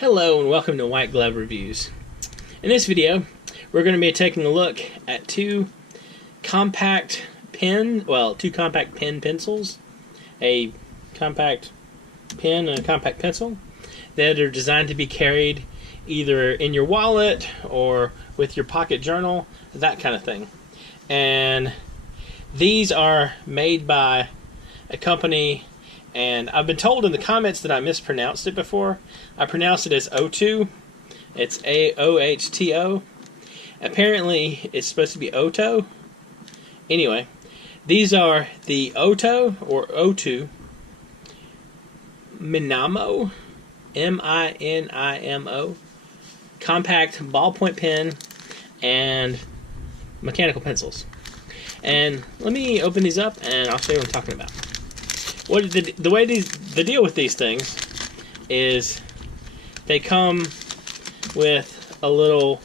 Hello and welcome to White Glove Reviews. In this video, we're going to be taking a look at two compact pen pencils, a compact pen and a compact pencil that are designed to be carried either in your wallet or with your pocket journal, that kind of thing. And these are made by a company, and I've been told in the comments that I mispronounced it before. I pronounced it as OHTO. It's OHTO. Apparently, it's supposed to be OHTO. Anyway, these are the OHTO Minimo, M-I-N-I-M-O, compact ballpoint pen and mechanical pencils. And let me open these up and I'll show you what I'm talking about. The deal with these things is they come with a little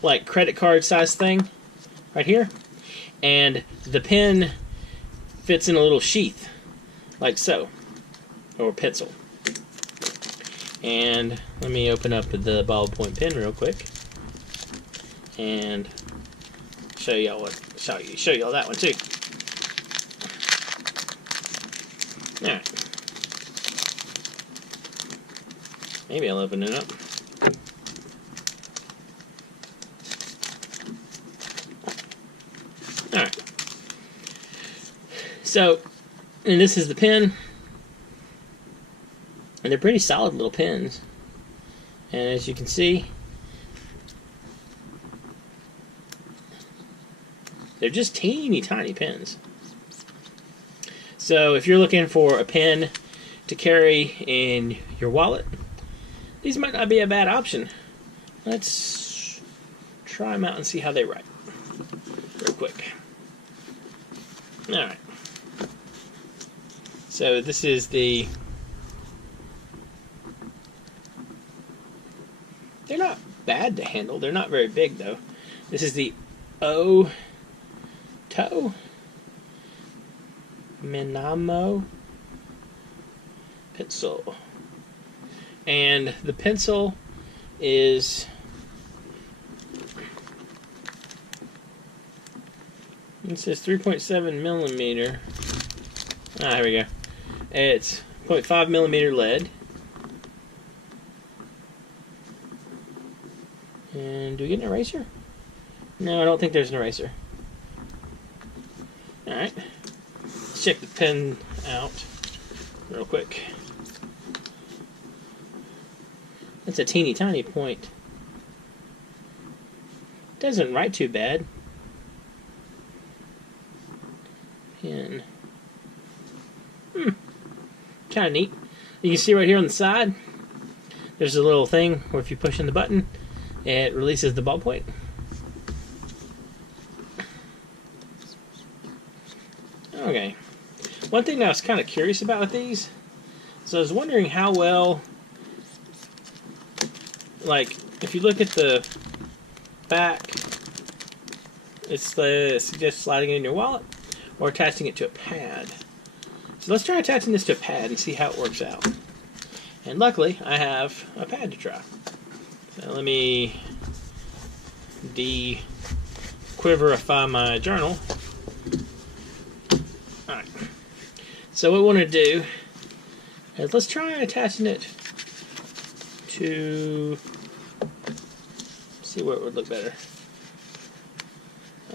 like credit card size thing right here, and the pen fits in a little sheath like so, or pencil. And let me open up the ballpoint pen real quick and show y'all that one too. Alright. Maybe I'll open it up. Alright. So, and this is the pen. And they're pretty solid little pens. And as you can see, they're just teeny tiny pens. So if you're looking for a pen to carry in your wallet, these might not be a bad option. Let's try them out and see how they write real quick. Alright. So this is the... They're not bad to handle. They're not very big though. This is the OHTO Minimo pencil, and the pencil is, it says 3.7 millimeter. Here we go. It's 0.5 millimeter lead. And do we get an eraser? No, I don't think there's an eraser. Alright. Let's check the pen out real quick. That's a teeny tiny point. Doesn't write too bad. Pen. Kind of neat. You can see right here on the side, there's a little thing where if you push in the button, it releases the ballpoint. Okay. One thing that I was kind of curious about with these, so I was wondering how well, like, if you look at the back, it suggests sliding it in your wallet or attaching it to a pad. So let's try attaching this to a pad and see how it works out. And luckily, I have a pad to try. So let me de-quiverify my journal. Alright. So what we want to do is let's try attaching it to, see where it would look better.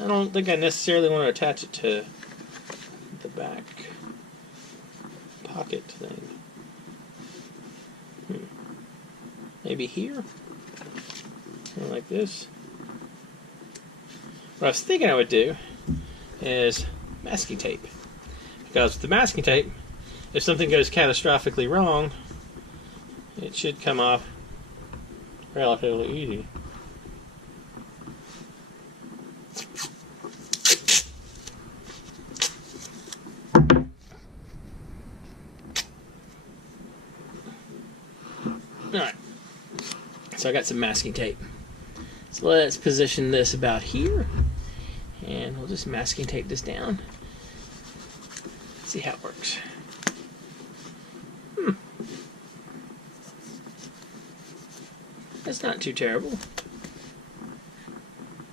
I don't think I necessarily want to attach it to the back pocket thing. Maybe here? Or like this. What I was thinking I would do is masking tape. Because with the masking tape, if something goes catastrophically wrong, it should come off relatively easy. Alright, so I got some masking tape. So let's position this about here, and we'll just masking tape this down. See how it works. That's not too terrible.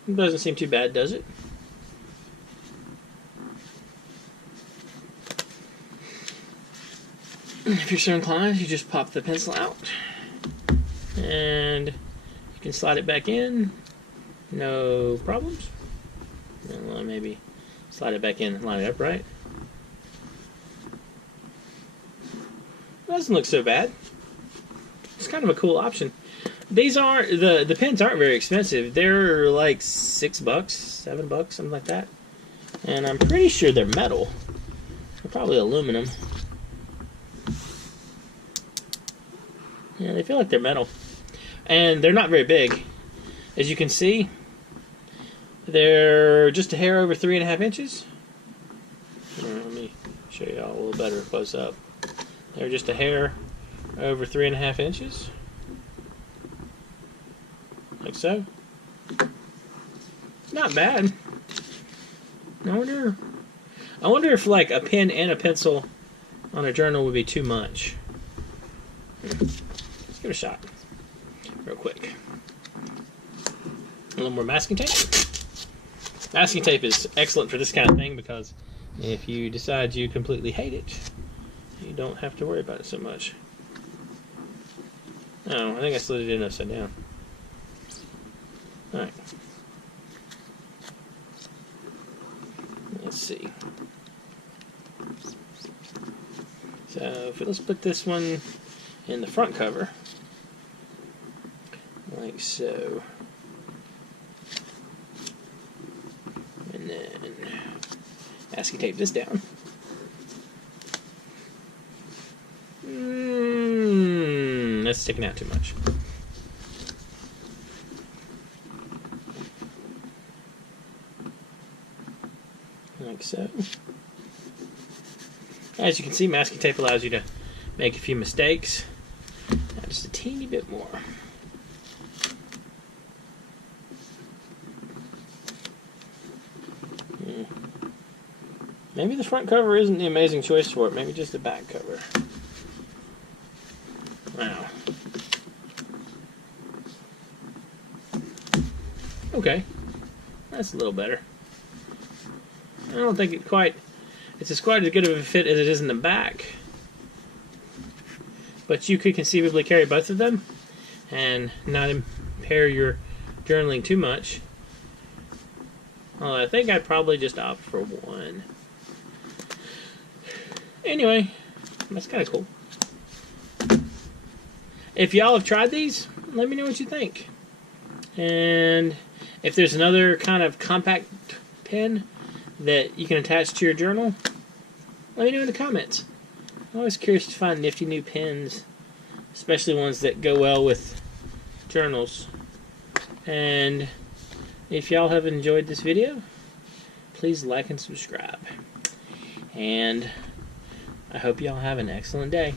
It doesn't seem too bad, does it? If you're so inclined, you just pop the pencil out. And you can slide it back in. No problems. Well, maybe slide it back in and line it up right. Doesn't look so bad. It's kind of a cool option. These aren't the pens aren't very expensive. They're like $6, $7, something like that. And I'm pretty sure they're metal. They're probably aluminum. Yeah, they feel like they're metal. And they're not very big. As you can see, they're just a hair over 3.5 inches. Let me show you all a little better close up. They're just a hair over 3.5 inches. Like so. Not bad. I wonder if like a pen and a pencil on a journal would be too much. Let's give it a shot. Real quick. A little more masking tape. Masking tape is excellent for this kind of thing because if you decide you completely hate it, you don't have to worry about it so much. Oh, I think I slid it in upside down. Alright. Let's see. So, let's put this one in the front cover. Like so. And then masking tape this down. That's sticking out too much. Like so. As you can see, masking tape allows you to make a few mistakes. Just a teeny bit more. Maybe the front cover isn't the amazing choice for it. Maybe just the back cover. Wow. Okay. That's a little better. I don't think it's quite as good of a fit as it is in the back. But you could conceivably carry both of them and not impair your journaling too much. Well, I think I'd probably just opt for one. Anyway, that's kind of cool. If y'all have tried these, let me know what you think. And if there's another kind of compact pen that you can attach to your journal, let me know in the comments. I'm always curious to find nifty new pens, especially ones that go well with journals. And if y'all have enjoyed this video, please like and subscribe. And I hope y'all have an excellent day.